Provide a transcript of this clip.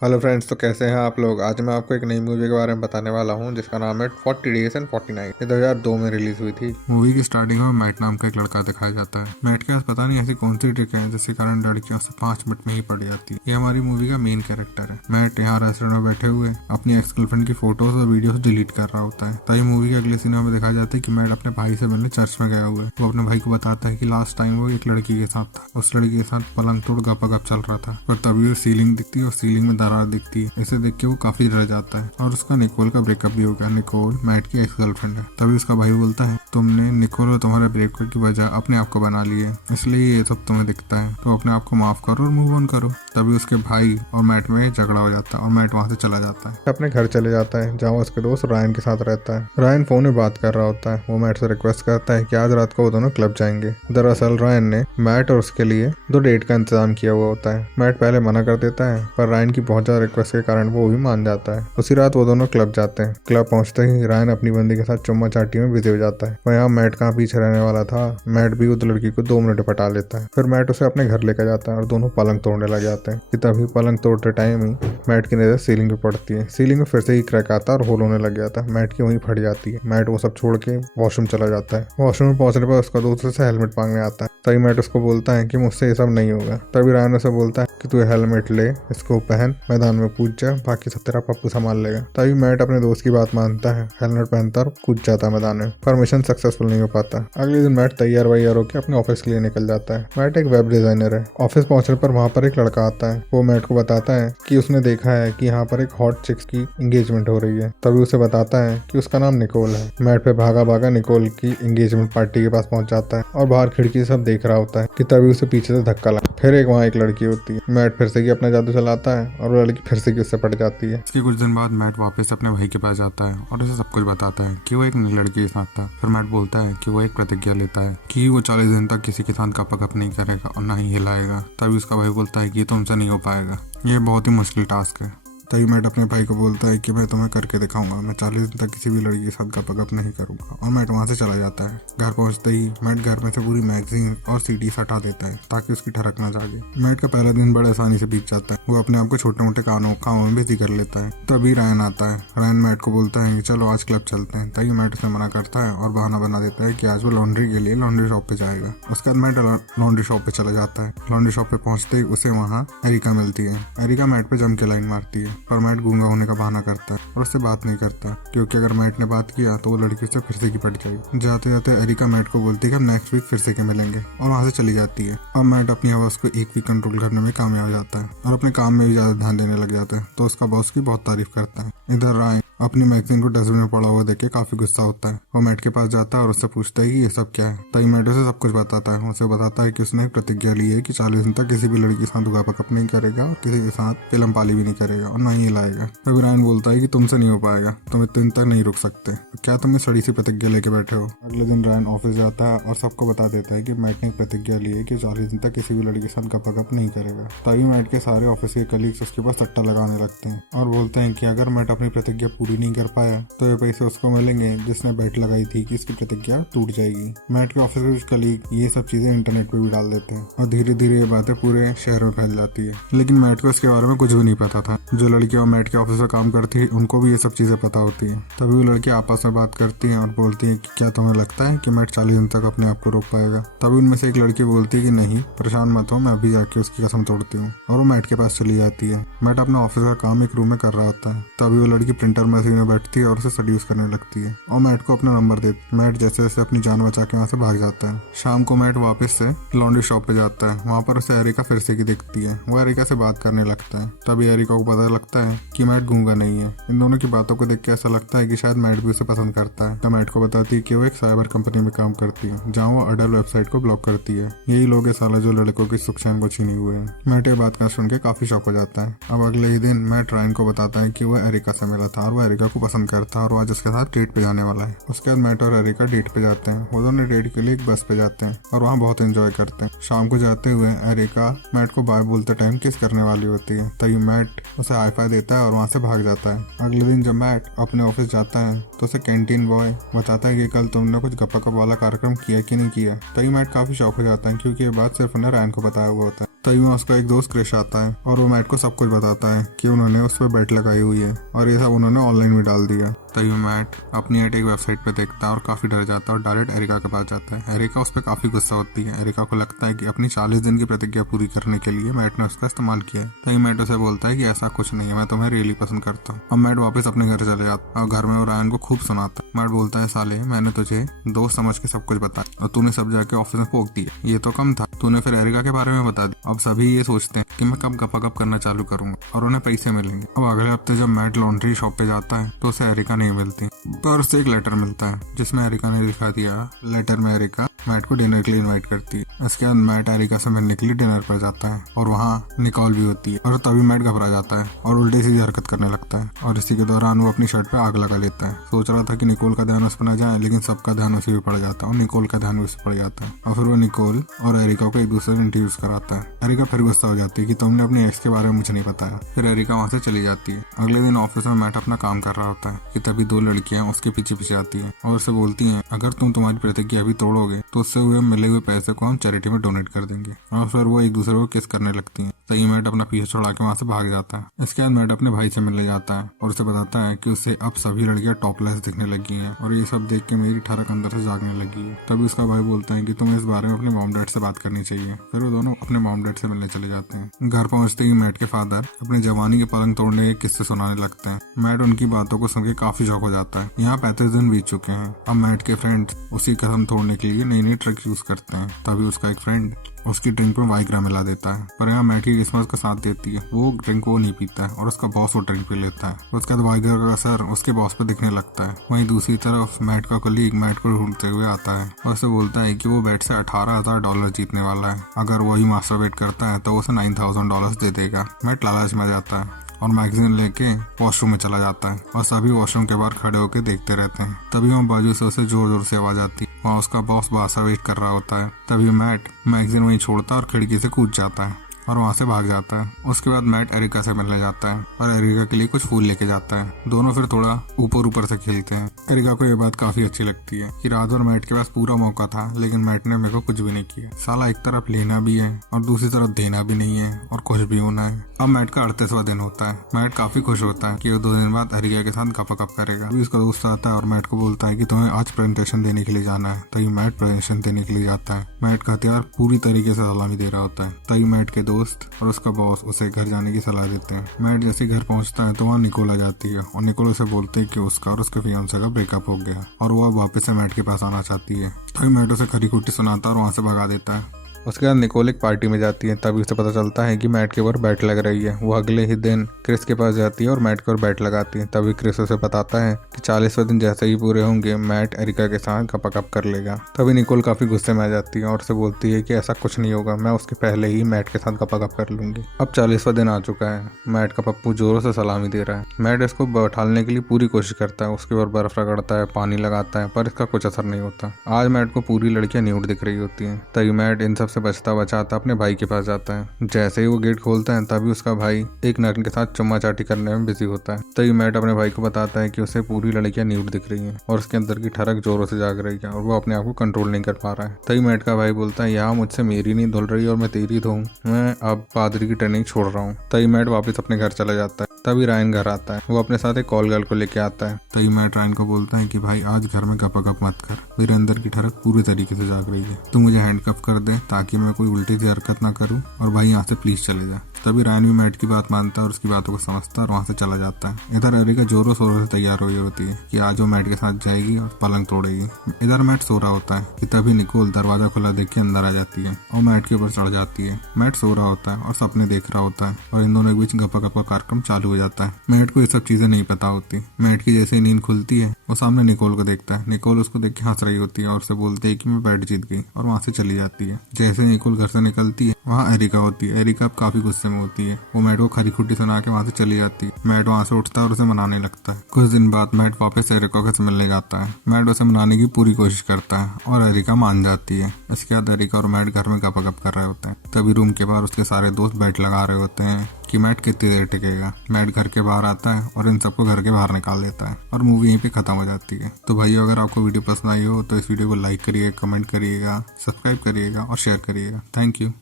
Hello friends, तो कैसे हैं आप लोग। आज मैं आपको एक नई मूवी के बारे में बताने वाला हूं जिसका नाम है 40 डेज एंड 49। ये 2002 में रिलीज हुई थी। मूवी की स्टार्टिंग में मैट नाम का एक लड़का दिखाया जाता है। मैट के पास पता नहीं ऐसी कौन सी ट्रिक है जिसके कारण लड़कियों से 5 मिनट में ही पड़ जाती है। ये हमारी मूवी का मेन कैरेक्टर है। मैट यहाँ रेस्टोरेंट में बैठे हुए अपनी एक्स गर्लफ्रेंड की फोटोज और वीडियोस डिलीट कर रहा होता है। तभी मूवी के अगले सीन में दिखाया जाता है कि मैट अपने भाई से मिलने चर्च में गया हुआ है। वो अपने भाई को बताता है कि लास्ट टाइम वो एक लड़की के साथ था। उस लड़की के साथ पलंग तोड़ गपागप चल रहा था, पर तभी वो सीलिंग दिखती है और सीलिंग में दरार दिखती है। इसे देख के वो काफी डर जाता है और उसका निकोल का ब्रेकअप भी हो गया। निकोल मैट की एक्स गर्लफ्रेंड है। तभी उसका भाई बोलता है, तुमने निकोल और तुम्हारे ब्रेकअप की वजह अपने आप को बना ली है, इसलिए ये सब तुम्हें दिखता है। तो अपने आप को माफ करो और मूव ऑन करो। तभी उसके भाई और मैट में झगड़ा हो जाता है और मैट वहां से चला जाता है, अपने घर चले जाता है जहाँ उसके दोस्त रायन के साथ रहता है। रायन फोन में बात कर रहा होता है। वो मैट से रिक्वेस्ट करता है कि आज रात को वो दोनों क्लब जाएंगे। दरअसल रायन ने मैट और उसके लिए 2 डेट का इंतजाम किया हुआ होता है। मैट पहले मना कर देता है, पर रायन की बहुत ज्यादा रिक्वेस्ट के कारण वो भी मान जाता है। उसी रात वो दोनों क्लब जाते हैं। क्लब पहुंचते ही रायन अपनी बंदी के साथ चुम्मा चाटी में बिजी हो जाता है। वह यहाँ मैट कहाँ पीछे रहने वाला था। मैट भी उस लड़की को 2 मिनट पटा लेता है। फिर मैट उसे अपने घर लेकर जाता है और दोनों पलंग तोड़ने लग जाते हैं कि तभी पलंग तोड़ते टाइम ही मैट की नजर सीलिंग पे पड़ती है। सीलिंग में फिर से ही क्रैक आता है और होल होने लग जाता है। मैट की वहीं फट जाती है। मैट वो सब छोड़ के वॉशरूम चला जाता है। वॉशरूम में पहुंचने पर उसका दोस्त उसे हेलमेट मांगने आता है। तभी मैट उसको बोलता है कि मुझसे ये सब नहीं होगा। तभी रायन उसे बोलता है कि तू हेलमेट ले, इसको पहन, मैदान में कूद जा, बाकी सब तेरा पप्पू संभाल लेगा। तभी मैट अपने दोस्त की बात मानता है, हेलमेट पहनता और कूद जाता है मैदान में। पर मिशन सक्सेसफुल नहीं हो पाता। अगले दिन मैट तैयार वैयार होकर अपने ऑफिस के लिए निकल जाता है। मैट एक वेब डिजाइनर है। ऑफिस पहुंचने पर वहां पर एक लड़का आता है। वो मैट को बताता है कि उसने देखा है कि यहाँ पर एक हॉट चिक्स की एंगेजमेंट हो रही है। तभी उसे बताता है कि उसका नाम निकोल है। मैट पे भागा भागा निकोल की एंगेजमेंट पार्टी के पास पहुंच जाता है और बाहर खिड़की से सब देख रहा होता है कि तभी उसे पीछे से धक्का लगा। फिर वहाँ एक लड़की होती है। मैट फिर से अपना जादू चलाता है और वो लड़की फिर से उससे पट जाती है। इसके कुछ दिन बाद मैट वापस अपने भाई के पास जाता है और उसे सब कुछ बताता है कि वो एक नई लड़की के साथ था। फिर मैट बोलता है कि वो एक प्रतिज्ञा लेता है कि वो 40 दिन तक किसी के साथ गपगप नहीं करेगा और ना ही हिलाएगा। तभी उसका भाई बोलता है कि ये तुमसे नहीं हो पाएगा, ये बहुत ही मुश्किल टास्क है। तभी मैट अपने भाई को बोलता है कि मैं तुम्हें करके दिखाऊंगा। मैं 40 दिन तक किसी भी लड़की के साथ गपगप नहीं करूंगा। और मैट वहां से चला जाता है। घर पहुंचते ही मैट घर में से पूरी मैगजीन और सीडीज हटा देता है ताकि उसकी ठरक ना जागे। मैट का पहला दिन बड़े आसानी से बीत जाता है। वो अपने आप को छोटे मोटे कामों में बिजी कर लेता है। तभी रायन आता है। रायन मैट को बोलता है कि चलो आज क्लब चलते हैं। तभी मैट उसे मना करता है और बहाना बना देता है कि आज वो लॉन्ड्री के लिए लॉन्ड्री शॉप पे जाएगा। उसके बाद मैट लॉन्ड्री शॉप पे चला जाता है। लॉन्ड्री शॉप पे पहुंचते ही उसे वहाँ एरिका मिलती है। एरिका मैट पे जम के लाइन मारती है, पर मैट गूंगा होने का बहाना करता है और उससे बात नहीं करता, क्योंकि अगर मैट ने बात किया तो वो लड़की उससे फिर से की पट जाएगी। जाते जाते एरिका मैट को बोलती है कि हम नेक्स्ट वीक फिर से के मिलेंगे और वहां से चली जाती है। अब मैट अपनी आवाज को 1 वीक कंट्रोल करने में कामयाब हो जाता है और अपने काम में भी ज्यादा ध्यान देने लग जाता है। तो उसका बॉस की बहुत तारीफ करता है। इधर रायन अपनी मैगजीन को डस्टबिन में पड़ा हुआ देख के काफी गुस्सा होता है। वो मैट के पास जाता है और उससे पूछता है कि ये सब क्या है। तभी मैट उसे सब कुछ बताता है। उसे बताता है कि उसने एक प्रतिज्ञा ली है कि 40 दिन तक किसी भी लड़की के साथ गपगप नहीं करेगा और किसी के साथ फिल्म पाली भी नहीं करेगा और ना ही हिलाएगा। तभी रायन बोलता है कि तुमसे नहीं हो पाएगा, तुम इतने दिन तक नहीं रुक सकते। क्या तुम इस सड़ी सी प्रतिज्ञा लेके बैठे हो। अगले दिन रायन ऑफिस जाता है और सबको बता देता है कि मैट ने एक प्रतिज्ञा ली है कि 40 दिन तक किसी भी लड़की के साथ गपगप नहीं करेगा। तभी मैट के सारे ऑफिस के कलीग्स उसके पास सट्टा लगाने लगते हैं और बोलते हैं कि अगर मैट अपनी प्रतिज्ञा पूरी नहीं कर पाया तो ये पैसे उसको मिलेंगे जिसने बेट लगाई थी कि इसकी प्रतिज्ञा टूट जाएगी। मैट के ऑफिस के कुछ कलीग ये सब चीजें इंटरनेट पे भी डाल देते हैं और धीरे धीरे ये बातें पूरे शहर में फैल जाती है। लेकिन मैट को इसके बारे में कुछ भी नहीं पता था। जो लड़कियां मैट के ऑफिस में काम करती है उनको भी ये सब चीजें पता होती है। तभी वो लड़की आपस में बात करती हैं और बोलती हैं कि क्या तुम्हें लगता है कि मैट 40 दिन तक अपने आप को रोक पाएगा। तभी उनमें से एक लड़की बोलती है कि नहीं, परेशान मत हो, मैं अभी जाके उसकी कसम तोड़ती हूँ। और वो मैट के पास चली जाती है। मैट अपना ऑफिस का काम एक रूम में कर रहा होता है। तभी वो लड़की प्रिंटर मशीन में बैठती है और उसे सड्यूस करने लगती है और मैट को अपना नंबर देती। मैट जैसे जैसे अपनी जान बचा के वहाँ से भाग जाता है। शाम को मैट वापस से लॉन्ड्री शॉप पे जाता है। वहाँ पर उसे एरिका फिर से की दिखती है। वो एरिका से बात करने लगता है। तभी एरिका को पता लगता है कि मैट गूंगा नहीं है। इन दोनों की बातों को देख के ऐसा लगता है कि शायद मैट भी उसे पसंद करता है। तो मैट को बताती है कि वो एक साइबर कंपनी में काम करती है जहाँ वो अडल्ट वेबसाइट को ब्लॉक करती है। यही लोग है साला जो लड़कों की सुख चैन को छीने हुए हैं। मैट ये बात का सुन के काफी शौक हो जाता है। अब अगले ही दिन मैट रायन को बताता है कि वो एरिका से मिला था और वो एरिका को पसंद करता है और वो आज उसके साथ डेट पे जाने वाला है। उसके बाद मैट और एरिका डेट पे जाते हैं। वो दोनों डेट के लिए एक बस पे जाते हैं और वहाँ बहुत एंजॉय करते हैं। शाम को जाते हुए एरिका मैट को बाय बोलते टाइम किस करने वाली होती है। तभी मैट उसे हाई फाई देता है और वहाँ से भाग जाता है। अगले दिन जब मैट अपने ऑफिस जाता है तो उसे कैंटीन बॉय बताता है कि कल तुमने कुछ गप्पा वाला कार्यक्रम किया कि नहीं किया। तभी मैट काफी शौक हो जाता है क्योंकि ये बात सिर्फ उन्हें रायन को बताया हुआ होता है। तभी में उसका एक दोस्त क्रिश आता है और वो मैट को सब कुछ बताता है कि उन्होंने उस पर बेट लगाई हुई है और ये सब उन्होंने ऑनलाइन भी डाल दिया। तभी मैट अपनी ऐड एक वेबसाइट पे देखता है और काफी डर जाता है और डायरेक्ट एरिका के पास जाता है। एरिका उस पर काफी गुस्सा होती है। एरिका को लगता है कि अपनी 40 दिन की प्रतिज्ञा पूरी करने के लिए मैट ने उसका इस्तेमाल किया है। तभी मैट उसे बोलता है कि ऐसा कुछ नहीं है, मैं तुम्हें रियली पसंद करता हूँ। अब मैट वापस अपने घर चले जाता है और घर में वो रायन को खूब सुनाता है। मैट बोलता है, साले मैंने तुझे दोस्त समझ के सब कुछ बताया और तूने सब जाके ऑफिस में पोक दिया, ये तो कम था, तूने फिर एरिका के बारे में बता दिया। अब सभी ये सोचते हैं कि मैं कब गपागप करना चालू करूंगा और उन्हें पैसे मिलेंगे। अब अगले हफ्ते जब मैट लॉन्ड्री शॉप पे जाता है तो उसे एरिका नहीं मिलती, पर उससे एक लेटर मिलता है जिसमें एरिका ने लिखा दिया। लेटर में एरिका मैट को डिनर के लिए इनवाइट करती है। इसके बाद मैट एरिका से मिलने के लिए डिनर पर जाता है और वहाँ निकोल भी होती है और तभी मैट घबरा जाता है और उल्टी सीधी हरकत करने लगता है और इसी के दौरान वो अपनी शर्ट पे आग लगा लेता है। सोच रहा था कि निकोल का ध्यान उस पर न जाए, लेकिन सबका ध्यान उसी पे पड़ जाता है और निकोल का ध्यान उस पर पड़ जाता है और फिर वो निकोल और एरिका को एक दूसरे से इंट्रोड्यूस कराता है। एरिका फिर गुस्सा हो जाती है कि तुमने अपनी एक्स के बारे में मुझे नहीं बताया। फिर एरिका वहाँ से चली जाती है। अगले दिन ऑफिस में मैट अपना काम कर रहा होता है कि तभी 2 लड़कियां उसके पीछे पीछे आती है और उसे बोलती हैं, अगर तुम तुम्हारी प्रतिज्ञा अभी तोड़ोगे तो उससे हुए मिले हुए पैसे को हम चैरिटी में डोनेट कर देंगे। और फिर वो एक दूसरे को किस करने लगती हैं। तभी मैट अपना पीछे छुड़ा के वहाँ से भाग जाता है। इसके बाद मैट अपने भाई से मिलने जाता है और उसे बताता है कि उसे अब सभी लड़कियां टॉपलेस दिखने लगी हैं और ये सब देख के मेरी ठरक अंदर से जागने लगी है। तभी उसका भाई बोलता है कि तुम्हें इस बारे में अपने मॉम डैड से बात करनी चाहिए। फिर वो दोनों अपने मॉम डैड से मिलने चले जाते हैं। घर पहुंचते ही मैट के फादर अपने जवानी के पलंग तोड़ने के किस्से सुनाने लगते हैं। मैट उनकी बातों को सुन के काफी शौक हो जाता है। यहाँ 35 दिन बीत चुके हैं। अब मैट के फ्रेंड्स उसी कसम तोड़ने के लिए नई नई ट्रिक यूज करते हैं। तभी उसका एक फ्रेंड उसकी ड्रिंक में वाइग्रा मिला देता है, पर यहाँ मैट की किस्मत का साथ देती है। वो ड्रिंक वो नहीं पीता है और उसका बॉस वो ड्रिंक पी लेता है। उसके बाद वाइग्रा का असर उसके बॉस पे दिखने लगता है। वहीं दूसरी तरफ मैट का कलीग मैट को ढूंढते हुए आता है और उसे बोलता है कि वो बेट से $18,000 जीतने वाला है। अगर वही मास्टरबेट करता है तो उसे $9,000 दे देगा। मैट लालच में जाता है और मैगजीन लेके वॉशरूम में चला जाता है और सभी वॉशरूम के बाहर खड़े होकर देखते रहते हैं। तभी वहाँ बाजू से उसे जोर जोर से आवाज आती है। वहाँ उसका बॉस बासा वेट कर रहा होता है। तभी मैट मैगजीन वहीं छोड़ता है और खिड़की से कूद जाता है और वहाँ से भाग जाता है। उसके बाद मैट एरिका से मिलने जाता है और एरिका के लिए कुछ फूल लेके जाता है। दोनों फिर थोड़ा ऊपर ऊपर से खेलते हैं। एरिका को ये बात काफी अच्छी लगती है कि रात भर मैट के पास पूरा मौका था, लेकिन मैट ने मेरे को कुछ भी नहीं किया। साला एक तरफ लेना भी है और दूसरी तरफ देना भी नहीं है और कुछ भी होना है। अब मैट का 38वां दिन होता है। मैट काफी खुश होता है कि वो 2 दिन बाद एरिका के साथ गपशप करेगा। अभी उसका दोस्त आता है और मैट को बोलता है कि तुम्हें आज प्रेजेंटेशन देने के लिए जाना है। तभी मैट प्रेजेंटेशन देने के लिए जाता है। मैट का हथियार पूरी तरीके से सलामी दे रहा होता है। तभी मैट के दोस्त और उसका बॉस उसे घर जाने की सलाह देते हैं। मैट जैसे घर पहुंचता है तो वहाँ निकोल आ जाती है और निकोल उसे बोलते हैं कि उसका और उसके फियांसे का ब्रेकअप हो गया और वो अब वापस से मैट के पास आना चाहती है। तभी मैट उसे खरी खुटी सुनाता है और वहाँ से भगा देता है। उसके बाद निकोल एक पार्टी में जाती है। तभी उसे पता चलता है कि मैट के ऊपर बैट लग रही है। वो अगले ही दिन क्रिस के पास जाती है और मैट के ऊपर बैट लगाती है। तभी क्रिस उसे बताता है कि 40वें दिन जैसे ही पूरे होंगे मैट एरिका के साथ गपशप कर लेगा। तभी निकोल काफी गुस्से में आ जाती है और उसे बोलती है कि ऐसा कुछ नहीं होगा, मैं उसके पहले ही मैट के साथ गपशप कर लूंगी। अब 40वां दिन आ चुका है। मैट का पप्पू जोरों से सलामी दे रहा है। मैट इसको बैठालने के लिए पूरी कोशिश करता है। उसके ऊपर बर्फ रगड़ता है, पानी लगाता है, पर इसका कुछ असर नहीं होता। आज मैट को पूरी लड़कियां न्यूड दिख रही होती हैं। तभी मैट इन सब से बचता बचाता अपने भाई के पास जाता है। जैसे ही वो गेट खोलता है तभी उसका भाई एक नर्न के साथ चुम्मा चाटी करने में बिजी होता है। तभी मैट अपने भाई को बताता है कि उसे पूरी लड़कियां न्यूड दिख रही हैं और उसके अंदर की ठरक जोरों से जाग रही है और वो अपने आप को कंट्रोल नहीं कर पा रहा है। तभी मैट का भाई बोलता है, यहाँ मुझसे मेरी नहीं धुल रही और मैं तेरी धोऊं, मैं अब पादरी की ट्रेनिंग छोड़ रहा हूँ। तभी मैट वापस अपने घर चला जाता है। तभी रायन घर आता है। वो अपने साथ एक कॉल गर्ल को लेके आता है। तभी मैट रायन को बोलता है कि भाई आज घर में गपशप मत कर, मेरे अंदर की ठरक पूरी तरीके से जाग रही है, तू मुझे हैंडकफ कर दे ताकि मैं कोई उल्टी सी हरकत ना करूं और भाई यहाँ से प्लीज चले जा। तभी रायन भी मैट की बात मानता है और उसकी बातों को समझता है और वहाँ से चला जाता है। इधर एरिका जोरों शोरों से तैयार हुई होती है कि आज वो मैट के साथ जाएगी और पलंग तोड़ेगी। इधर मैट सो रहा होता है कि तभी निकोल दरवाजा खुला देख के अंदर आ जाती है और मैट के ऊपर चढ़ जाती है। मैट सो रहा होता है और सपने देख रहा होता है और इन दोनों के बीच गपशप का कार्यक्रम चालू हो जाता है। मैट को ये सब चीजें नहीं पता होती। मैट की जैसे ही नींद खुलती है वो सामने निकोल को देखता है। निकोल उसको देख के हंस रही होती है और उसे बोलती है कि मैं बैट जीत गई और वहाँ से चली जाती है। जैसे निकोल घर से निकलती है वहाँ एरिका होती है। एरिका अब काफी गुस्से में होती है। वो मैट को खरी खुटी सुना के वहाँ से चली जाती है। मैट वहाँ से उठता है और उसे मनाने लगता है। कुछ दिन बाद मैट वापस एरिका से मिलने जाता है। मैट उसे मनाने की पूरी कोशिश करता है और एरिका मान जाती है। इसके बाद एरिका और मैट घर में गपशप कर रहे होते हैं। तभी रूम के बाहर उसके सारे दोस्त बैट लगा रहे होते हैं कि मैट कितनी देर टिकेगा। मैट घर के बाहर आता है और इन सबको घर के बाहर निकाल देता है और मूवी यहीं पे खत्म हो जाती है। तो भाई अगर आपको वीडियो पसंद आई हो तो इस वीडियो को लाइक करिएगा, कमेंट करिएगा, सब्सक्राइब करिएगा और शेयर करिएगा। Thank you.